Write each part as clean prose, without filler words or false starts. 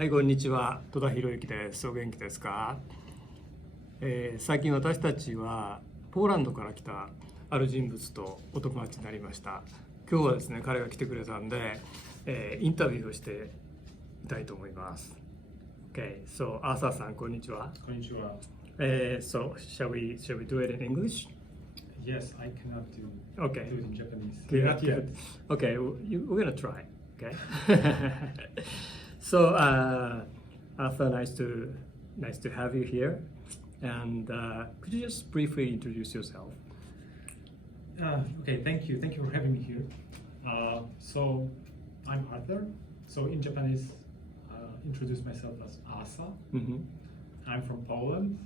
はい、こんにちは。戸田博之です。お元気ですか？最近私たちはポーランドから来たある人物とお友達になりました。今日はですね、彼が来てくれたんで、インタビューをしてみたいと思います。Okay, so アーサーさん、こんにちは。こんにちは。So shall we do it in English? Yes, I cannot Okay. do it in Japanese. Good, Not yet. good. Okay, we're gonna try. Okay. So, Arthur, nice to have you here. And could you just briefly introduce yourself? Okay, thank you. Thank you for having me here. So, I'm Arthur. So, in Japanese, introduce myself as Asa. Mm-hmm. I'm from Poland,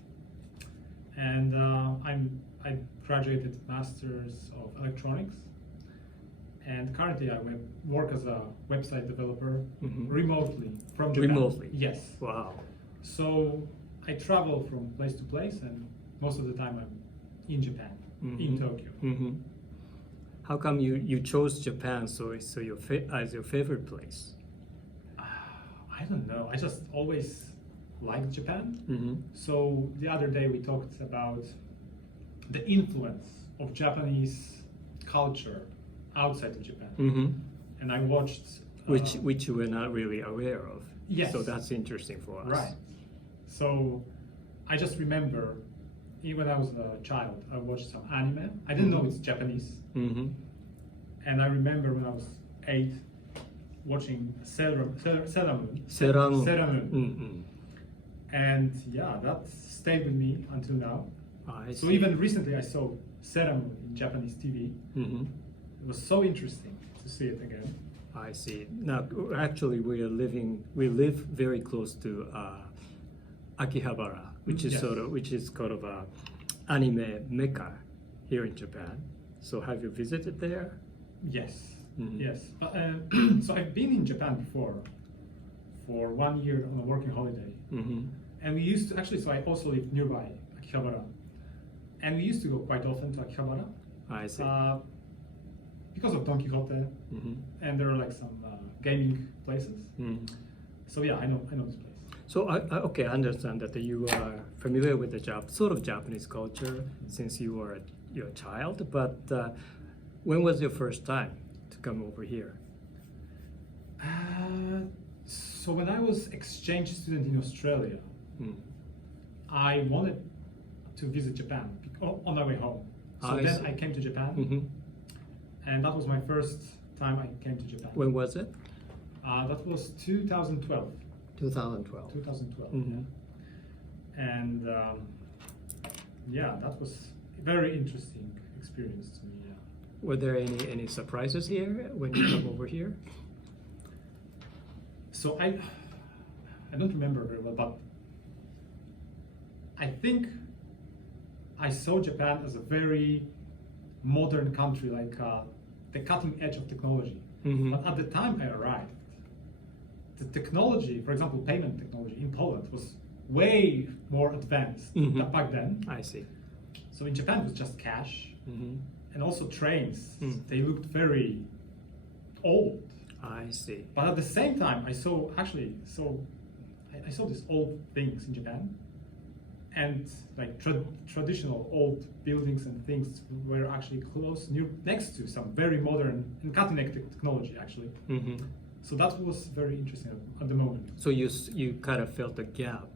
and I graduated Masters of Electronics. And currently, I work as a website developer remotely from Japan. Remotely? Yes. Wow. So I travel from place to place, and most of the time I'm in Japan, in Tokyo. Mm-hmm. How come you chose Japan as your favorite place? I don't know. I just always liked Japan. Mm-hmm. So the other day we talked about the influence of Japanese culture outside of Japan, Mm-hmm. and I watched Which you were not really aware of. Yes. So that's interesting for us. Right. So I just remember, even when I was a child, I watched some anime. I didn't know it's Japanese. Mm-hmm. And I remember when I was 8, watching Sailor Moon. Seramun. Moon. And yeah, that stayed with me until now. I So see. even recently I saw Sailor Moon in Japanese TV. Mm-hmm. It was so interesting to see it again. I see. Now, actually, we live very close to Akihabara, which is Yes. which is kind of a anime mecca here in Japan. So, have you visited there? Yes, Mhm. yes. But, so I've been in Japan before for 1 year on a working holiday. Mm-hmm. And we used to, actually, so I also live nearby Akihabara. And we used to go quite often to Akihabara. I see. Because of Don Quixote, Mm-hmm. and there are like some gaming places. Mm. So yeah, I know this place. So, I understand that you are familiar with the sort of Japanese culture since you were a child. But when was your first time to come over here? So when I was exchange student in Australia, Mm. I wanted to visit Japan on my way home. So I then see. I came to Japan, Mm-hmm. and that was my first time I came to Japan. When was it? That was 2012. 2012. 2012. Mm-hmm. And yeah, that was a very interesting experience to me. Yeah. Were there any surprises here when you come over here? So I don't remember very well, but I think I saw Japan as a very modern country, like the cutting edge of technology. Mhm. But at the time I arrived, the technology, for example, payment technology in Poland was way more advanced Mhm. back then. I see. So in Japan it was just cash, Hmm. and also trains. Mm. They looked very old. I see. But at the same time, I saw these old things in Japan, and like traditional old buildings and things were actually next to some very modern and cutting-edge technology actually. Hmm. So that was very interesting at the moment. So you kind of felt the gap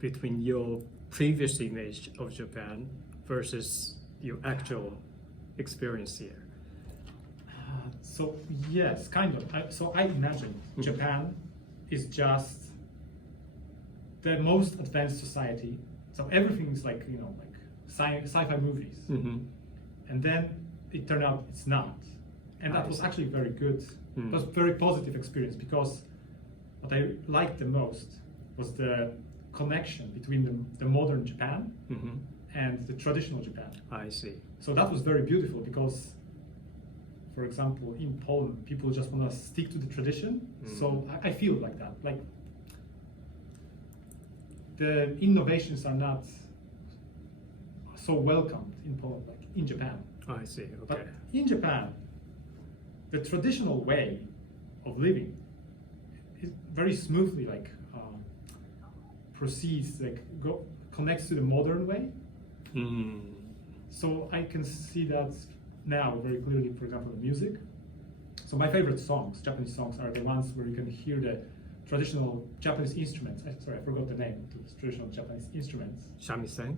between your previous image of Japan versus your actual experience here. So yes, kind of. So I imagined Japan is just the most advanced society. So everything is like sci-fi movies, Hmm. and then it turned out it's not, and that I was see. actually very good. Mm. It was a very positive experience because what I liked the most was the connection between the modern Japan Hmm. and the traditional Japan. I see. So that was very beautiful because, for example, in Poland, people just want to stick to the tradition. So I feel like that. Like the innovations are not so welcomed in Poland, like in Japan. I see. Okay. But in Japan, the traditional way of living it very smoothly proceeds, connects to the modern way. So I can see that now very clearly, for example, the music. So my favorite songs, Japanese songs, are the ones where you can hear the traditional Japanese instruments. Sorry, I forgot the name of the traditional Japanese instruments. Shamisen?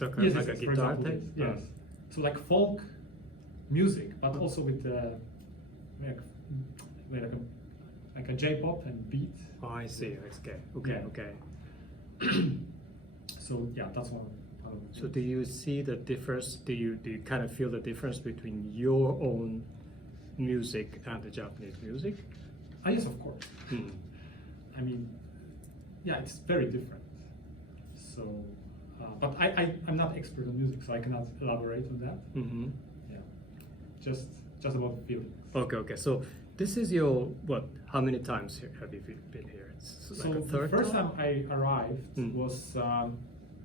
Yes, Like a for guitar example, type? yes. So like folk music, but also with like a J-pop and beat. Oh, I see. Okay. Yeah. Okay. So yeah, that's one. So do you see the difference? Do you kind of feel the difference between your own music and the Japanese music? Yes, of course. Hmm. I mean, yeah, it's very different. So, but I'm not expert on music, so I cannot elaborate on that. Mm-hmm. Yeah, just about the feelings. Okay. So this is your what? How many times have you been here? It's So like a the third first time I arrived was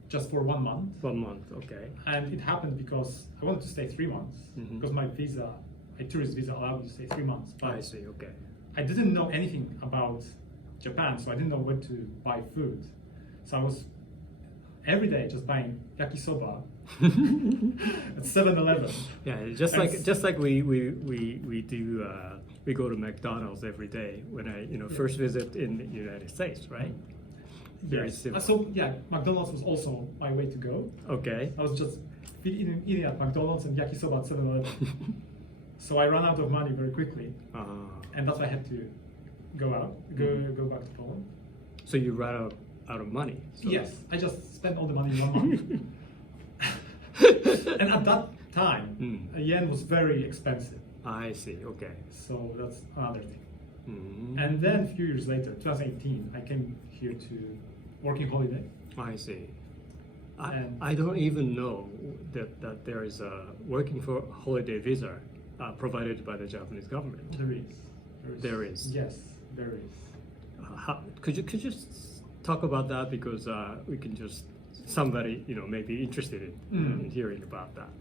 just for 1 month. 1 month. Okay. And it happened because I wanted to stay 3 months because my visa, my tourist visa, allowed me to stay 3 months. But I see. Okay. I didn't know anything about Japan, so I didn't know where to buy food. So I was every day just buying yakisoba at 7-Eleven. Yeah, And just like we do. We go to McDonald's every day when I first visit in the United States, right? Very Yes. similar. So yeah, McDonald's was also my way to go. Okay. I was just eating at McDonald's and yakisoba at 7-Eleven. So I ran out of money very quickly, and that's why I had to go back to Poland. So you ran out of money. So Yes, I just spent all the money in 1 month. And at that time, a yen was very expensive. I see. Okay. So that's another thing. Mm. And then a few years later, 2018, I came here to working holiday. I see. And- I don't even know that there is a working for holiday visa provided by the Japanese government. There is. Yes, there is. Could you just talk about that, because we can just somebody may be interested in hearing about that.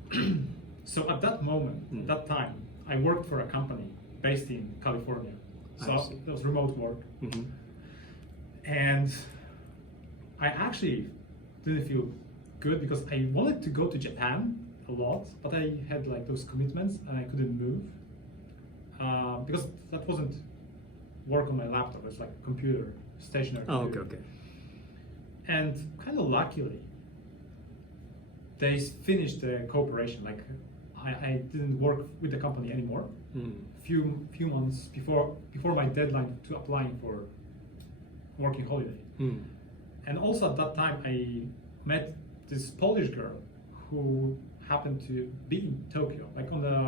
So at that moment, at that time, I worked for a company based in California. I So see. that was remote work. Mhm. And I actually didn't feel good because I wanted to go to Japan a lot, but I had like those commitments and I couldn't move because that wasn't work on my laptop. It was like a computer, stationary. Oh, computer. okay. And kind of luckily, they finished the cooperation. Like I didn't work with the company anymore. Few months before my deadline to applying for working holiday. And also at that time I met this Polish girl who happened to be in Tokyo, like on the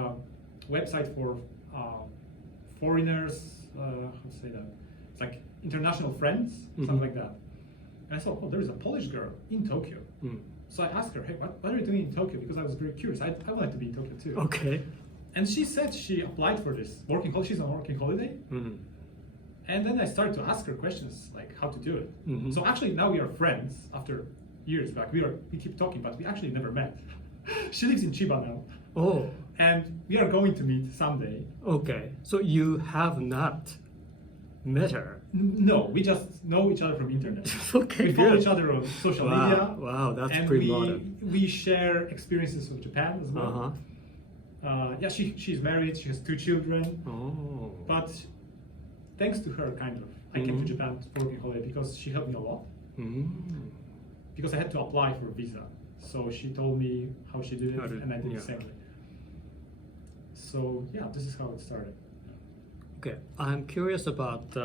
website for foreigners, how to say that? It's like international friends, something like that. And I thought, oh, there is a Polish girl in Tokyo. So I asked her, hey, what are you doing in Tokyo? Because I was very curious. I wanted to be in Tokyo too. Okay. And she said she applied for this working holiday. She's on working holiday. And then I started to ask her questions like how to do it. So actually now we are friends after years back. We keep talking, but we actually never met. She lives in Chiba now. Oh, And we are going to meet someday. okay. So you have not met her. No, we just know each other from internet. Okay, We follow good. each other on social Wow, media. wow, that's and pretty we, modern. we share experiences of Japan as well. Uh-huh. Yeah, she's married, she has 2 children. Oh. But thanks to her, kind of, I came to Japan for working holiday because she helped me a lot. Because I had to apply for a visa. So she told me how she did it, and I did the same way. So yeah, this is how it started. Okay, I'm curious about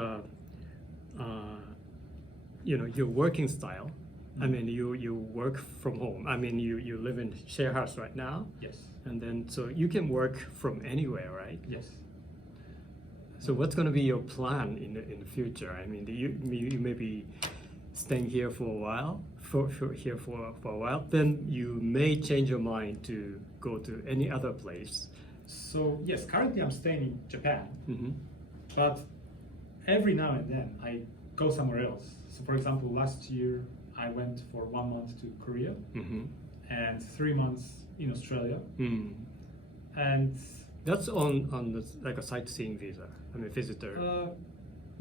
your working style. I mean, you work from home. I mean, you live in share house right now, Yes, and then so you can work from anywhere, right? yes. So what's going to be your plan in the future? I mean, you may be staying here for a while, for a while. Then you may change your mind to go to any other place. So yes, currently I'm staying in Japan, but every now and then I go somewhere else. So for example, last year I went for 1 month to Korea and 3 months in Australia. And That's on the, like a sightseeing visa. I mean, visitor.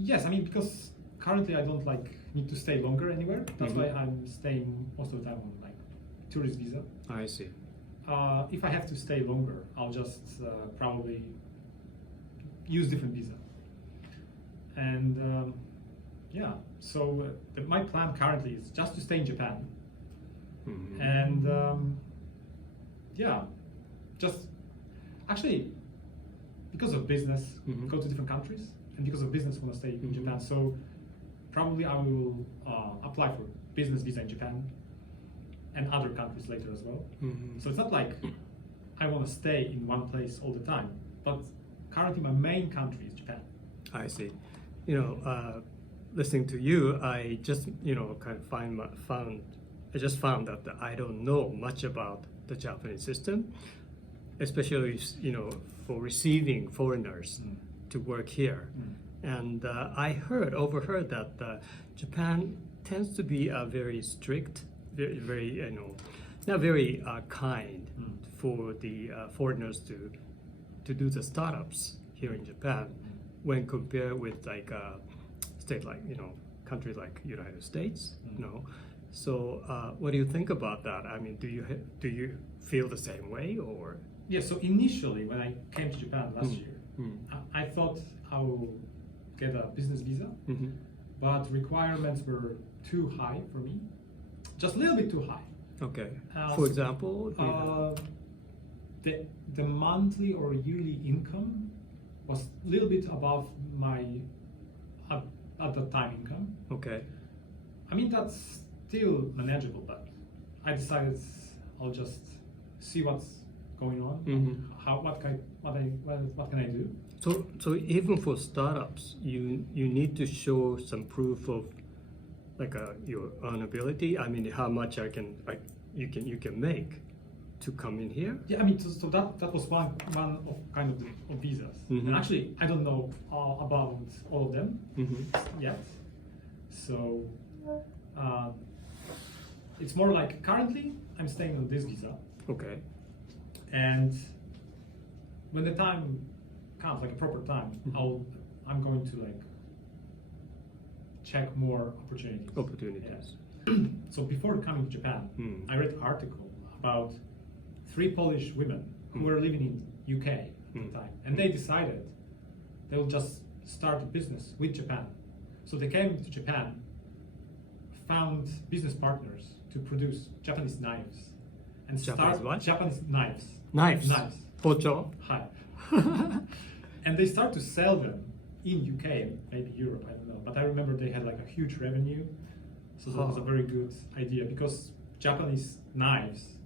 Yes, I mean, because currently I don't need to stay longer anywhere. That's why I'm staying most of the time on tourist visa. I see. If I have to stay longer, I'll just probably use different visa. And yeah, so my plan currently is just to stay in Japan. Mhm. And yeah, just actually because of business, go to different countries, and because of business, want to stay in Japan. So probably I will apply for business visa in Japan and other countries later as well. Mhm. So it's not like I want to stay in one place all the time, but currently my main country is Japan. I see. Listening to you, I just kind of I just found that I don't know much about the Japanese system, especially for receiving foreigners to work here. And I overheard that Japan tends to be very strict, very not very kind for the foreigners to do the startups here in Japan, when compared with like a state like country like United States. So what do you think about that? I mean, do you feel the same way, or? Yeah, so initially when I came to Japan last year, I thought I will get a business visa, but requirements were too high for me, just a little bit too high. Okay. For example, the monthly or yearly income was a little bit above my at the time income. okay. I mean, that's still manageable, but I decided I'll just see what's going on. What can I do? So even for startups, you need to show some proof of your earnability. I mean, how much you can make to come in here. Yeah, I mean, so that was one of kind of visas. And actually, I don't know about all of them yet. So it's more like currently I'm staying on this visa, Okay. and when the time comes, like a proper time, I'm going to check more opportunities. Opportunities. Yeah. So before coming to Japan, I read an article about 3 Polish women who were living in UK at the time, and they decided they will just start a business with Japan. So they came to Japan, found business partners to produce Japanese knives, and Japanese what? Japanese knives. Knives. Knives. Pocho. Hi. And they start to sell them in UK and maybe Europe, I don't know. But I remember they had a huge revenue, so that was a very good idea, because Japanese knives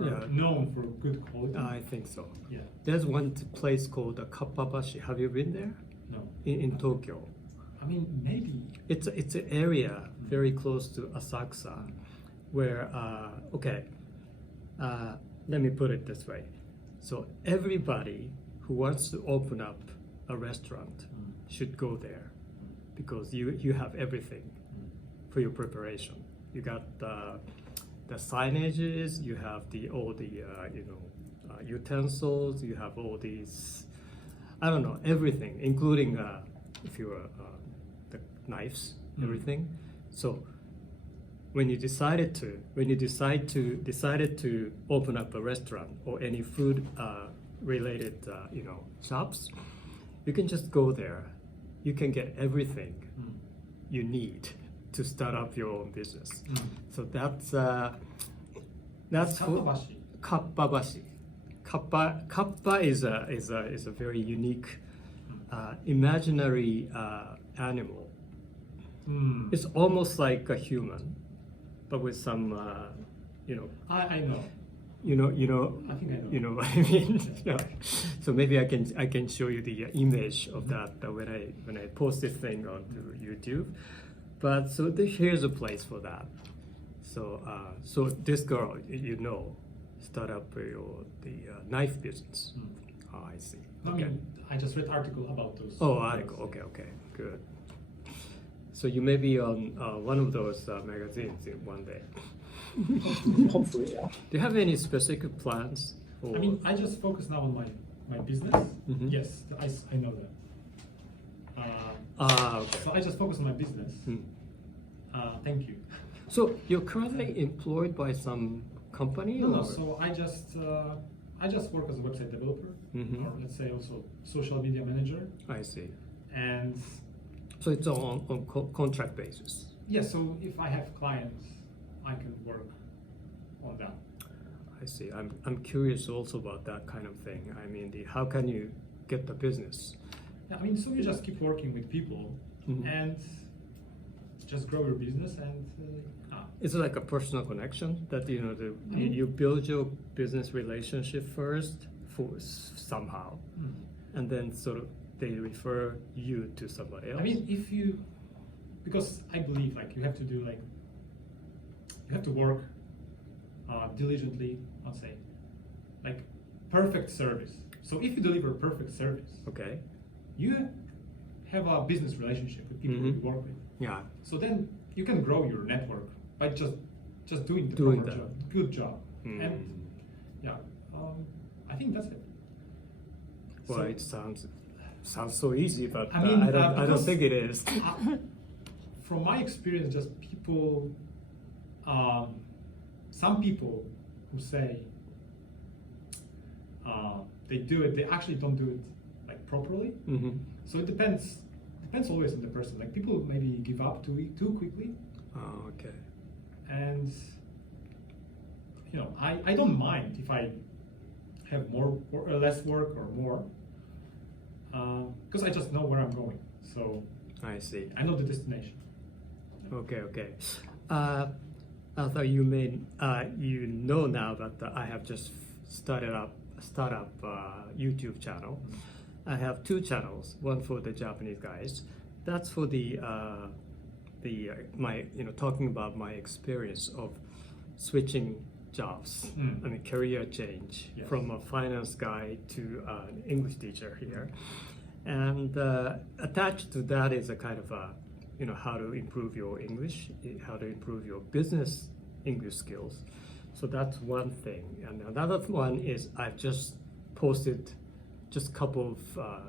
are known for good quality. I think so. Yeah. There's one place called Kappabashi. Have you been there? No. In Tokyo. I mean, maybe. It's an area very close to Asakusa, where let me put it this way. So everybody who wants to open up a restaurant should go there, because you have everything for your preparation. You got the signages, you have all the utensils, you have all these, I don't know, everything, including if you're the knives, everything. So when you decided to open up a restaurant or any food related shops, you can just go there. You can get everything you need to start up your own business. So that's Kappabashi. Kappabashi. Kappa is a very unique imaginary animal. It's almost like a human, but with some I know. I think I know. You know what I mean. So maybe I can show you the image of that when I post this thing onto YouTube. But so here's a place for that. So this girl, start up the knife business. Oh, I see. I mean, I just read article about those. Oh, article. Okay, good. So you may be on one of those magazines in one day. Hopefully, yeah. Do you have any specific plans? I mean, I just focus now on my business. Yes, I know that. Ah, okay. So I just focus on my business. Hmm. Thank you. So you're currently employed by some company? No, or? so I just work as a website developer, Mhm. or let's say also social media manager. I see. And So it's on contract basis. yeah, so if I have clients, I can work on that. I see. I'm curious also about that kind of thing. I mean, how can you get the business? Yeah, I mean, so you just keep working with people Mhm. and just grow your business and It's like a personal connection that you know mean- you build your business relationship first for somehow, and then sort of they refer you to somebody else. I mean, if you, because I believe like you have to do like, you have to work diligently, I'd say, like perfect service. So if you deliver perfect service, Okay. you have a business relationship with people Mhm. you work with. Yeah. So then you can grow your network by just doing the Doing proper that. job, good job, Mm. and yeah, I think that's it. Well, So- it sounds so easy, but I mean, I don't because- think it is. From my experience, just people, some people who say they do it, they actually don't do it like properly. Hmm. So it depends always on the person. Like people maybe give up too quickly, Oh, okay. and you know, I don't mind if I have more or less work or more, because I just know where I'm going. So I see. I know the destination. Okay, okay. Although you may you know now that I have just started up YouTube channel. I have two channels. One for the Japanese guys. That's for the my talking about my experience of switching jobs. Mm. I mean career change Yes. from a finance guy to an English teacher here, and attached to that is a kind of a how to improve your English, how to improve your business English skills. So that's one thing. And another one is I've just posted just a couple of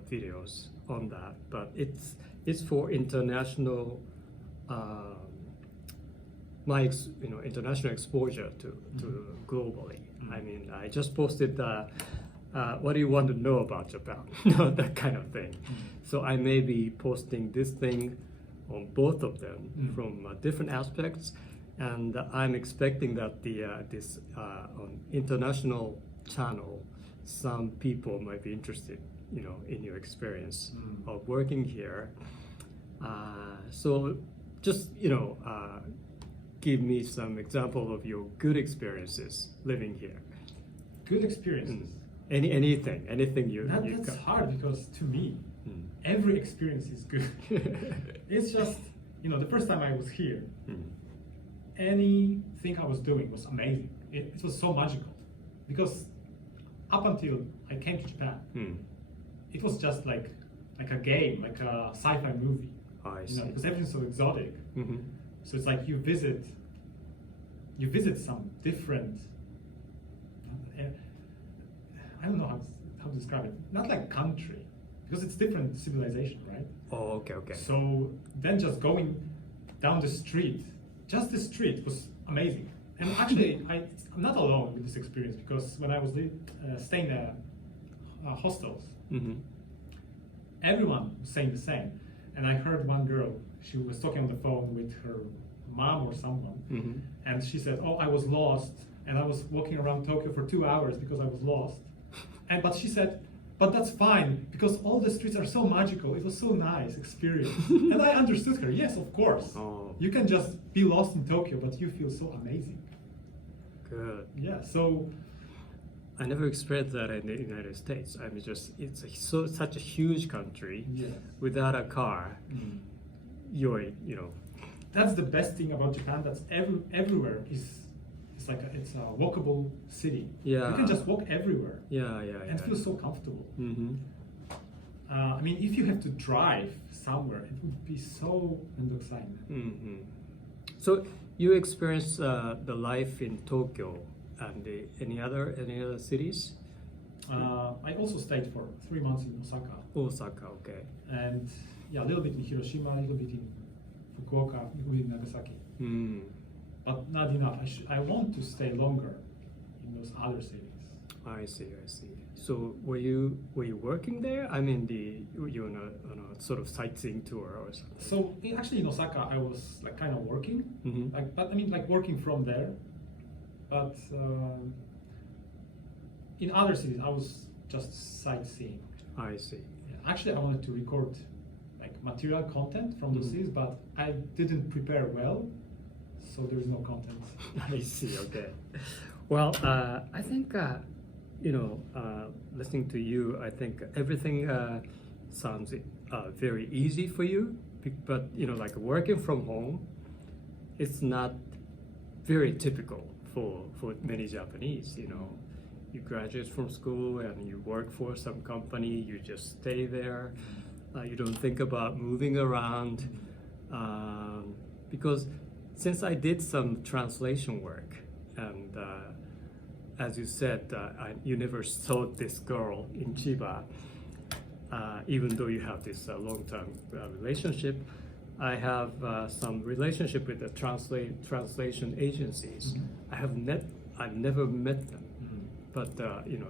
videos on that, but it's for international international exposure to globally. I mean, I just posted what do you want to know about Japan? That kind of thing. So I may be posting this thing on both of them from different aspects, and I'm expecting that this on international channel, some people might be interested, in your experience of working here. So just give me some example of your good experiences living here. Good experiences. Anything you That's got. hard because to me, Mm. every experience is good. It's just, the first time I was here, Mm. anything I was doing was amazing. It was so magical because up until I came to Japan, Mm. it was just like a game, like a sci-fi movie. I see. Because everything's so exotic. Mm-hmm. So it's like you visit some different. I don't know how to describe it. Not like country, because it's different civilization, right? Oh, okay, okay. So then just going down the street, just the street was amazing. And actually, I'm not alone with this experience because when I was staying at hostels, Mm-hmm. everyone was saying the same. And I heard one girl, she was talking on the phone with her mom or someone, Mm-hmm. and she said, "Oh, I was lost, and I was walking around Tokyo for 2 hours because I was lost." But she said, "But that's fine because all the streets are so magical. It was so nice experience." And I understood her. Yes, of course. Oh. You can just be lost in Tokyo, but you feel so amazing. Good. Yeah. So I never experienced that in the United States. I mean, it's such a huge country. Yes. Without a car, you're that's the best thing about Japan. That's everywhere it's a walkable city. Yeah. You can just walk everywhere yeah. and feel so comfortable. Mm-hmm. I mean, if you have to drive somewhere, it would be so endoxining. Mm-hmm. So you experienced the life in Tokyo and any other cities? I also stayed for 3 months in Osaka, Osaka, okay. and yeah, a little bit in Hiroshima, a little bit in Fukuoka, a little bit in Nagasaki, Mm. but not enough. I want to stay longer in those other cities. I see, I see. So were you working there? I mean, you on a sort of sightseeing tour or something? So actually in Osaka, I was like kind of working, Mm-hmm. but I mean like working from there. But in other cities, I was just sightseeing. I see. Yeah, actually, I wanted to record like material content from those Mhm. cities, but I didn't prepare well, so there is no content. I see. Okay. Well, I think listening to you, I think everything sounds very easy for you. But like working from home, it's not very typical for many Japanese. You graduate from school and you work for some company. You just stay there. You don't think about moving around because since I did some translation work and as you said, you never saw this girl in Chiba, even though you have this long-term relationship. I have some relationship with the translation agencies. I've never met them, but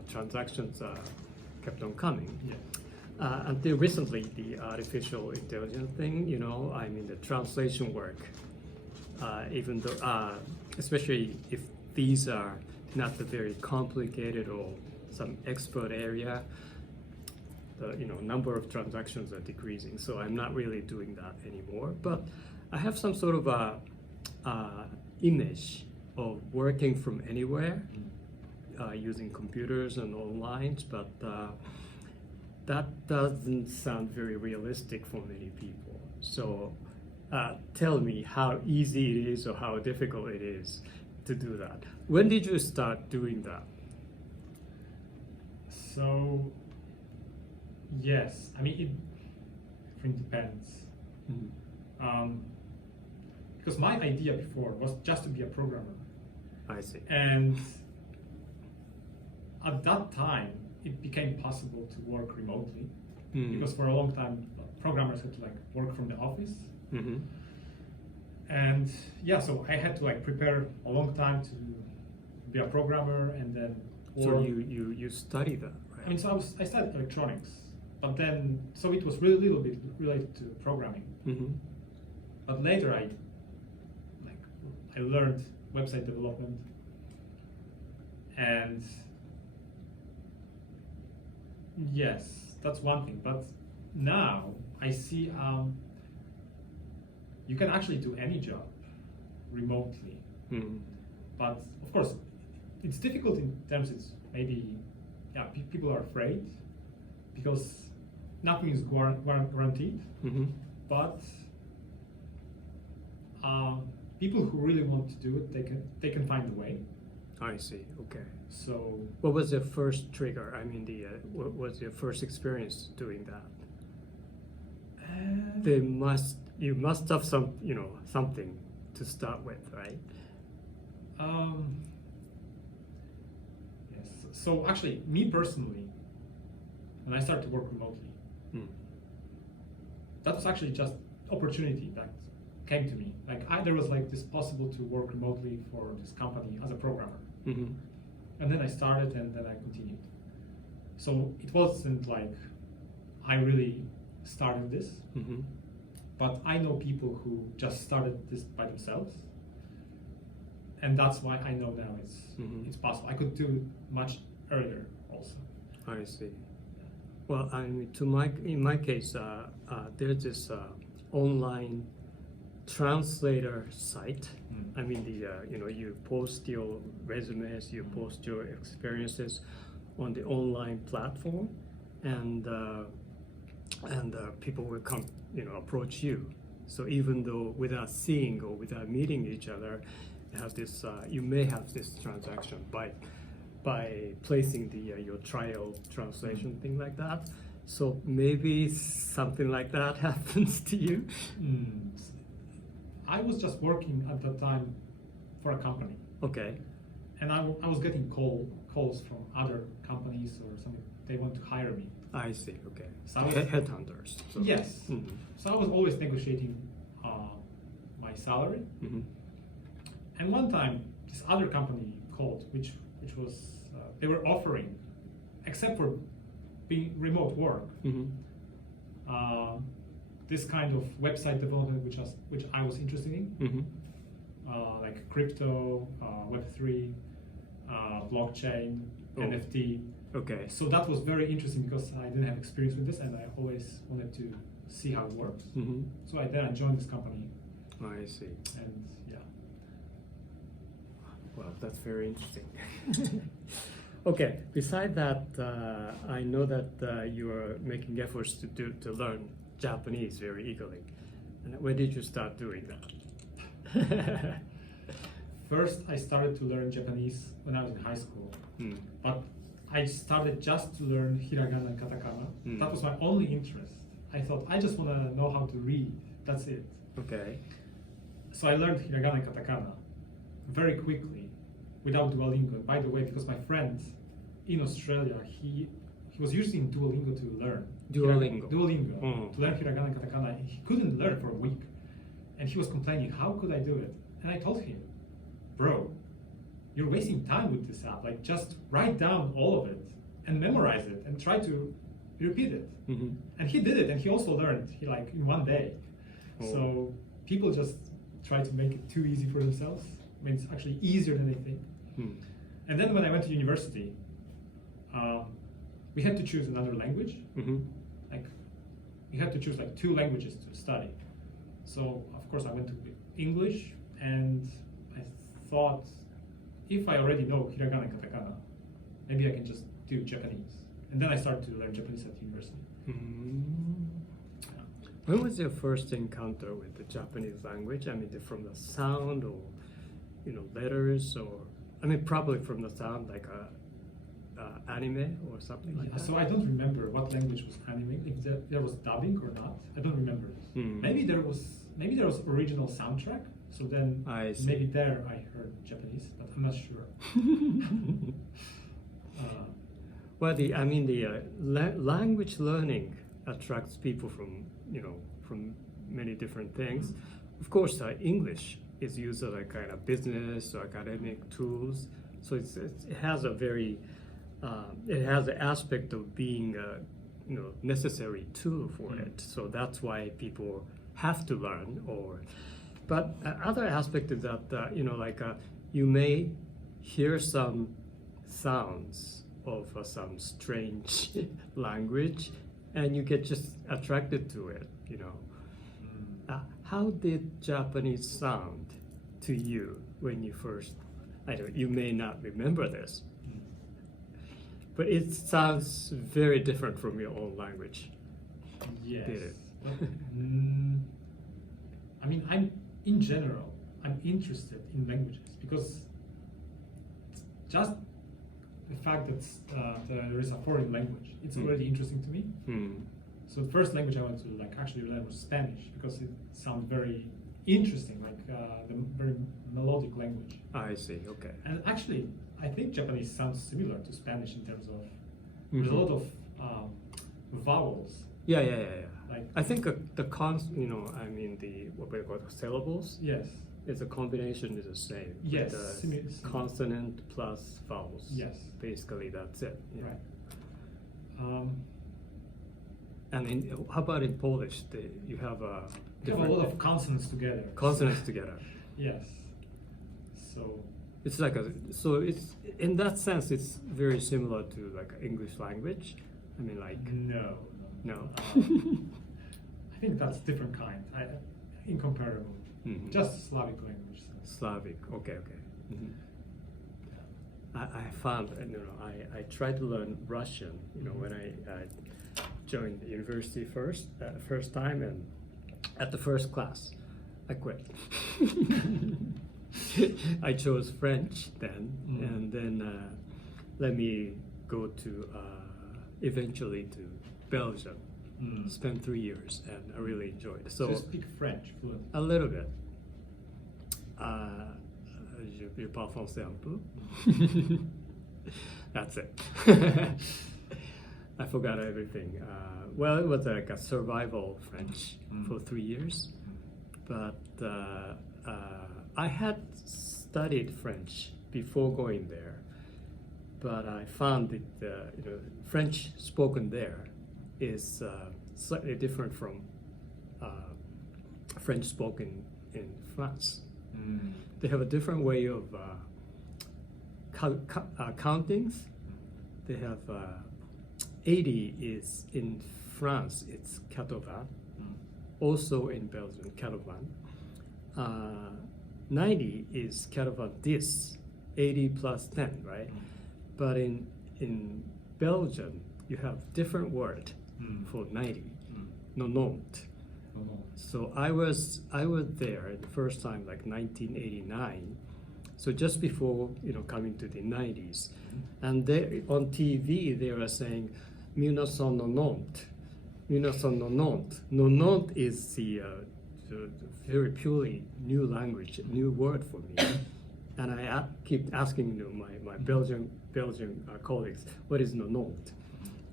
transactions kept on coming. Yeah. Until recently, the artificial intelligence thing, I mean the translation work, even though, especially if these are not the very complicated or some expert area, the number of transactions are decreasing. So I'm not really doing that anymore. But I have some sort of a image of working from anywhere using computers and online, but that doesn't sound very realistic for many people. So tell me how easy it is or how difficult it is to do that. When did you start doing that? So yes, I mean it depends. Because my idea before was just to be a programmer, I see. and at that time it became possible to work remotely because for a long time programmers had to like work from the office. Mm-hmm. And yeah, so I had to like prepare a long time to be a programmer, and then So work. you study that, right? I mean, so I studied electronics, but then so it was really little bit related to programming. Mm-hmm. But later I learned website development, and yes, that's one thing. But now I see you can actually do any job remotely. Mm-hmm. But of course, it's difficult in terms it's maybe people are afraid because nothing is guaranteed. Mm-hmm. But people who really want to do it, they can find a way. I see. Okay. So What was the first trigger? I mean, what was your first experience doing that? You must have something to start with, right? yes. So actually, me personally, when I started to work remotely, that was actually just opportunity that came to me. Like there was like this possible to work remotely for this company as a programmer, Mm-hmm. and then I started and then I continued. So it wasn't like I really started this, Mm-hmm. but I know people who just started this by themselves, and that's why I know now Mhm. it's possible. I could do it much earlier also. I see. Well, I mean, in my case, there's this online translator site. I mean, you post your resumes, you post your experiences on the online platform, and people will come, approach you. So even though without seeing or without meeting each other, it has this. You may have this transaction by placing your trial translation thing like that. So maybe something like that happens to you. I was just working at that time for a company, Okay. and I was getting calls from other companies or something. They want to hire me. I see. Okay. So I was- Headhunters. So. Yes. Mhm. So I was always negotiating my salary. Mhm. And one time, this other company called, which was they were offering, except for being remote work, Mhm. this kind of website development, which I was interested in, Mhm. like crypto, Web3, blockchain, Oh. NFT. Okay. So that was very interesting because I didn't have experience with this, and I always wanted to see how it works. Mhm. So I joined this company, I see. and yeah. Well, that's very interesting. Okay. Beside that, I know that you are making efforts to learn Japanese very eagerly. And when did you start doing that? First, I started to learn Japanese when I was in high school, Hmm. but I started just to learn hiragana and katakana. Mm. That was my only interest. I thought I just want to know how to read. That's it. Okay. So I learned hiragana and katakana very quickly without Duolingo. By the way, because my friend in Australia, he was using Duolingo to learn. Duolingo. Duolingo Mm. to learn hiragana and katakana. And he couldn't learn for a week. And he was complaining, how could I do it? And I told him, bro, you're wasting time with this app. Like, just write down all of it and memorize it and try to repeat it. Mhm. And he did it, and he also learned in one day. Oh. So people just try to make it too easy for themselves. I mean, it's actually easier than they think. Hmm. And then when I went to university, we had to choose another language. Mhm. Like, we had to choose like 2 languages to study. So of course I went to English, and I thought, if I already know hiragana and katakana, maybe I can just do Japanese. And then I started to learn Japanese at university. Mm. When was your first encounter with the Japanese language? I mean, from the sound, or letters, or I mean, probably from the sound, like a anime or something like Yeah, that. so I don't remember what language was anime, if there was dubbing or not. I don't remember. Hmm. Maybe there was original soundtrack. So then I see. maybe there I heard Japanese, but I'm not sure. Well, the language learning attracts people from many different things. Of course, English is used as a kind of business or academic tools. So it has a very it has an aspect of being a necessary tool for it. So that's why people have to learn. But other aspect is that you may hear some sounds of some strange language, and you get just attracted to it. How did Japanese sound to you when you first? You may not remember this, but it sounds very different from your own language. Yes. Did it? But, I mean, in general, I'm interested in languages because just the fact that there is a foreign language, it's already interesting to me. Hmm. So the first language I wanted to actually learn was Spanish because it sounds very interesting, the very melodic language. I see. Okay. And actually, I think Japanese sounds similar to Spanish in terms of there's a lot of vowels. Yeah. Like, I think the what we call the syllables. yes, Is a combination is the same. with Yes, the similar. consonant plus vowels. Yes. Basically, that's it. Yeah. right. And how about in Polish? You have We have a different lot of consonants together. consonants together. Yes. So It's like it's in that sense it's very similar to like English language. I mean, like no. no. I think that's different kind. Incomparable. Mhm. Just Slavic language. So. Slavic. Okay. Mhm. I found I tried to learn Russian. When I joined the university first time, and at the first class, I quit. I chose French then, and then let me go to eventually to Belgium. Spent 3 years, and I really enjoyed it. So So you speak French fluent. a little bit. Je parle français un peu. That's it. I forgot everything. Well, it was like a survival French for 3 years, but I had studied French before going there, but I found that French spoken there is slightly different from French spoken in France. They have a different way of countings. They have 80 is in France, it's 80. Also in Belgium, 80. 90 is 90, 80 plus 10, right? But in Belgium, you have different word for 90, 90. So I was there the first time, like 1989. So just before coming to the 90s, and they on TV they were saying 1990. 1990. 90 is the very purely new language, new word for me. And I keep asking my Belgian colleagues, what is 90?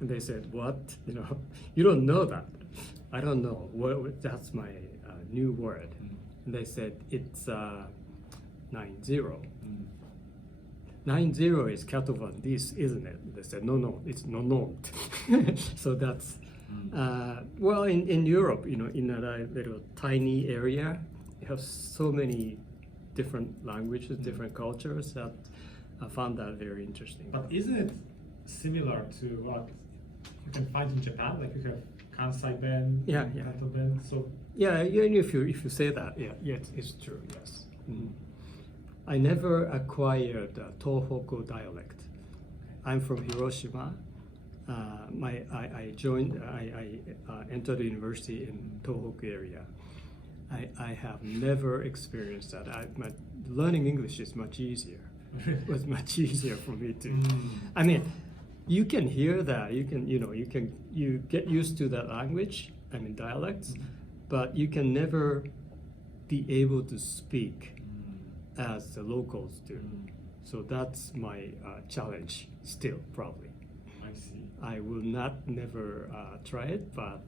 And they said, what? You don't know that. I don't know. That's my new word. And they said, it's 90. 90 is 90, isn't it? They said, no, it's 90. So that's, well, in Europe, in a little tiny area, you have so many different languages, different cultures that I found that very interesting. But isn't it similar to what you can find in Japan? Like you have Kansai Ben, Kanto Ben. So yeah, if you say that, yeah, it's true. Yes. I never acquired Tohoku dialect. I'm from Hiroshima. I entered the university in Tohoku area. I have never experienced that. Learning English is much easier. It was much easier for me to. I mean, you can hear that. You get used to that language. I mean dialects, but you can never be able to speak as the locals do. So that's my challenge still, probably. I see. I will never try it, but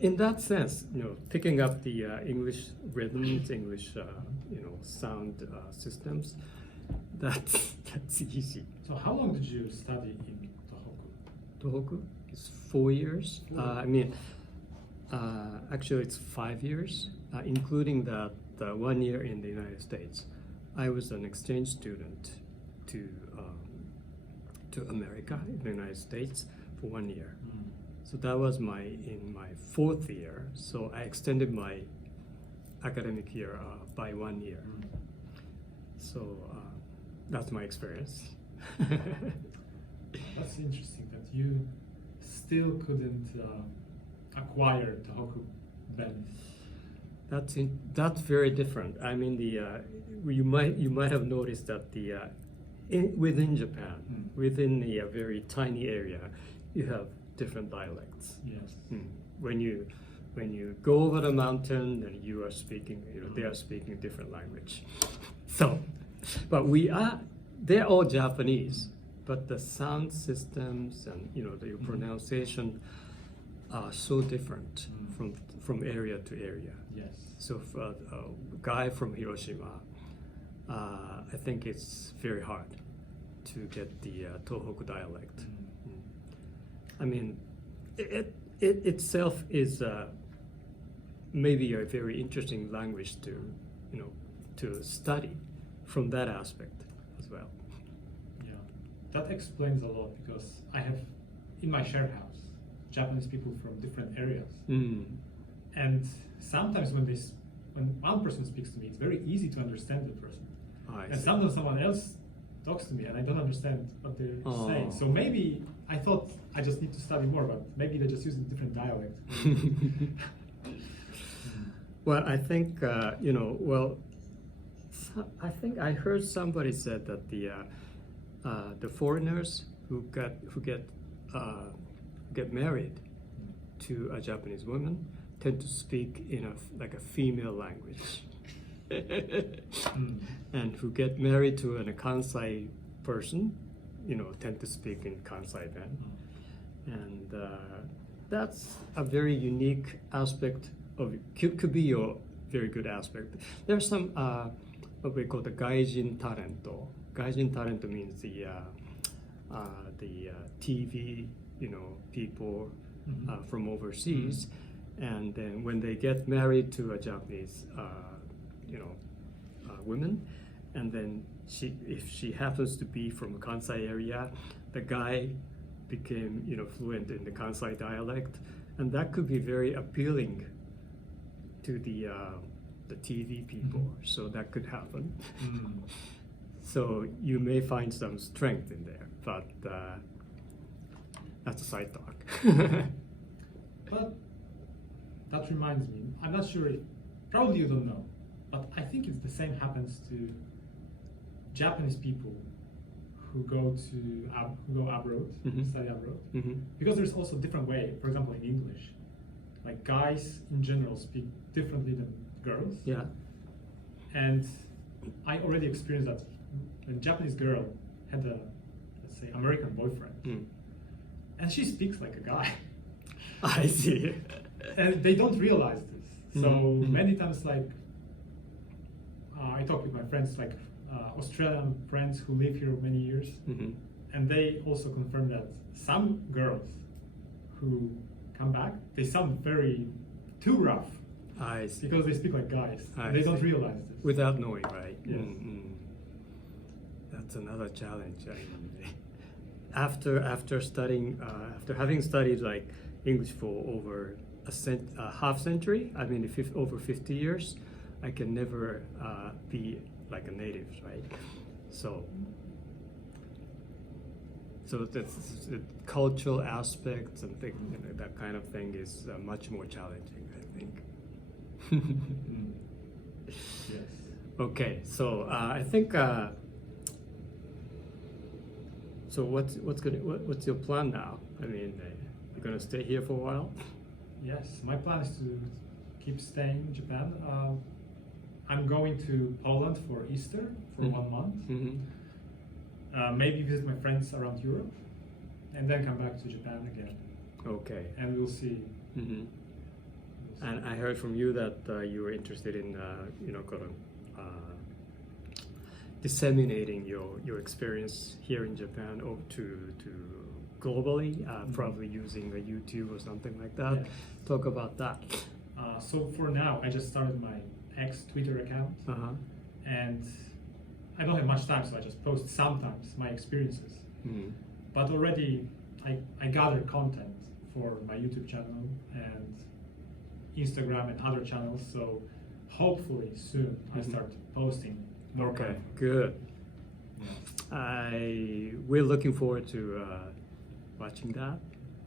in that sense, picking up the English rhythms, English, sound systems, that's easy. So how long did you study in Tohoku? Tohoku is 4 years. Actually, it's 5 years, including that 1 year in the United States. I was an exchange student to America, in the United States, for 1 year. So that was in my 4th year. So I extended my academic year by 1 year. So that's my experience. That's interesting that you still couldn't acquire Tohoku Ben. That's very different. I mean, you might have noticed that within Japan, within the very tiny area, you have different dialects. Yes. When you go over the mountain, and you are speaking, they are speaking a different language. So, but they're all Japanese, but the sound systems and the pronunciation are so different from area to area. Yes. So for a guy from Hiroshima, I think it's very hard to get the Tohoku dialect. I mean, it itself is maybe a very interesting language to study from that aspect as well. Yeah, that explains a lot because I have in my shared house Japanese people from different areas, and sometimes when one person speaks to me, it's very easy to understand the person, and sometimes someone else talks to me and I don't understand what they're saying. So maybe I thought I just need to study more, but maybe they're just using different dialect. Well, I think I think I heard somebody said that the foreigners who get married to a Japanese woman tend to speak in a female language. And who get married to a Kansai person, tend to speak in Kansai Ben. and that's a very unique aspect of it. Could be your very good aspect. There's some what we call the gaijin talent. Gaijin talent means the TV, people from overseas, and then when they get married to a Japanese, woman, and then if she happens to be from Kansai area, the guy became fluent in the Kansai dialect, and that could be very appealing to the TV people. So that could happen. So you may find some strength in there, but that's a side talk. But that reminds me, I'm not sure, probably you don't know, but I think it's the same happens to Japanese people who go abroad, study abroad, because there's also a different way. For example, in English, like guys in general speak differently than girls. Yeah. And I already experienced that when a Japanese girl had a, let's say, American boyfriend, and she speaks like a guy. I see. And they don't realize this. So many times, like, I talk with my friends, like Australian friends who live here many years, and they also confirm that some girls who come back, they sound too rough. I see. Because they speak like guys. I They don't see. realize this. Without knowing, right? Yes. That's another challenge. I mean, after having studied like English for over a half century, I mean, over 50 years, I can never be like a native, right? So that's the cultural aspects and that kind of thing is much more challenging, I think. Yes. Okay, so I think. So what's your plan now? I mean, you're gonna stay here for a while? Yes, my plan is to keep staying in Japan. I'm going to Poland for Easter for 1 month. Maybe visit my friends around Europe, and then come back to Japan again. Okay. And we'll see. And I heard from you that you were interested in, kind of disseminating your experience here in Japan to globally, probably using a YouTube or something like that. Yes. Talk about that. So for now, I just started my X Twitter account, and I don't have much time, so I just post sometimes my experiences. But already I gather content for my YouTube channel and Instagram and other channels, so hopefully soon I start posting more Okay, content. good. Yeah. We're looking forward to watching that,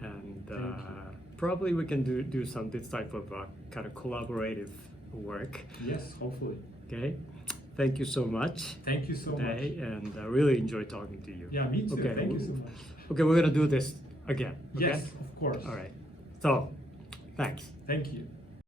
and Thank you. probably we can do this type of kind of collaborative work. Yes, hopefully. Okay, thank you so much Thank you so today, much. and I really enjoyed talking to you. Yeah, me too. Okay. Thank you so much. Okay, we're gonna do this again. Okay? Yes, of course. All right. So, thanks. Thank you.